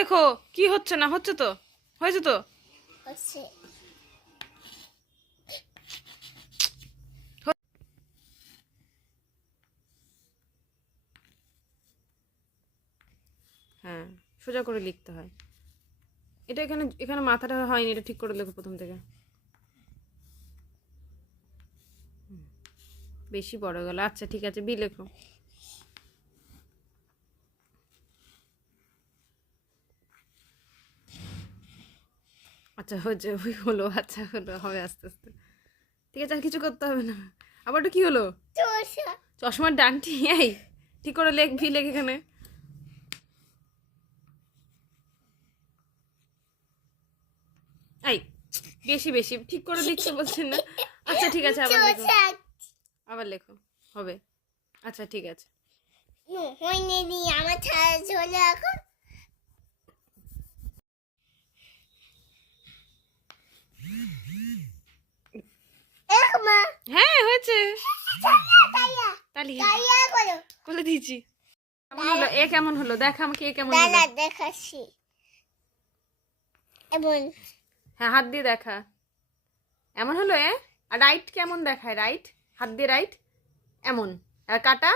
লেখো। কি হচ্ছে না? হচ্ছে তো, হয়েছে তো। হ্যাঁ, সোজা করে লিখতে হয়। এটা এখানে এখানে মাথাটা হয়নি, এটা ঠিক করে লেখো প্রথম থেকে। বেশি বড় গেল। আচ্ছা ঠিক আছে, বি লেখো। আচ্ছা হচ্ছে, ওই হলো। আচ্ছা হলো, হবে আস্তে আস্তে। ঠিক আছে, আর কিছু করতে হবে না। আবার ওটা কি হলো? চশমার ডানটি। এই ঠিক করে লেখ, ভি লেখ এখানে। এই বেশি বেশি ঠিক করে লিখতে বলছেন না। আচ্ছা ঠিক আছে, আবার লেখো, আবার লেখো, হবে। আচ্ছা ঠিক আছে। আমার ছাড়া চলে এখন। হ্যাঁ হয়েছে। তালি করে দিয়েছি। কেমন হলো? এ কেমন হলো? দেখ আমাকে, এ কেমন হলো? দেখাচ্ছি এমন। হ্যাঁ, হাত দিয়ে দেখা। এমন হলো এ। আর রাইট কেমন দেখায়? রাইট, হাত দিয়ে রাইট এমন। আর কাটা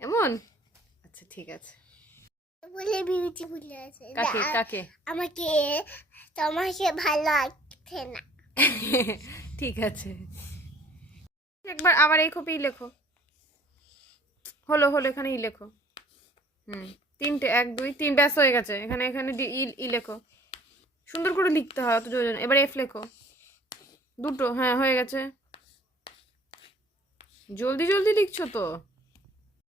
এমন। আচ্ছা ঠিক আছে। বলে বিউটিফুল আছে। কাকে কাকে? আমাকে, তোমাকে ভালো লাগছে না। ঠিক আছে, একবার আবার এই কপি লেখো। হলো হলো, এখানে ই লেখো। তিনটে, 1 2 3, ব্যাস হয়ে গেছে। এখানে এখানে ই লেখো। সুন্দর করে লিখতে হয়, অত জোরে। এবার এফ লেখো। দুটো, হ্যাঁ হয়ে গেছে। জলদি জলদি লিখছো তো।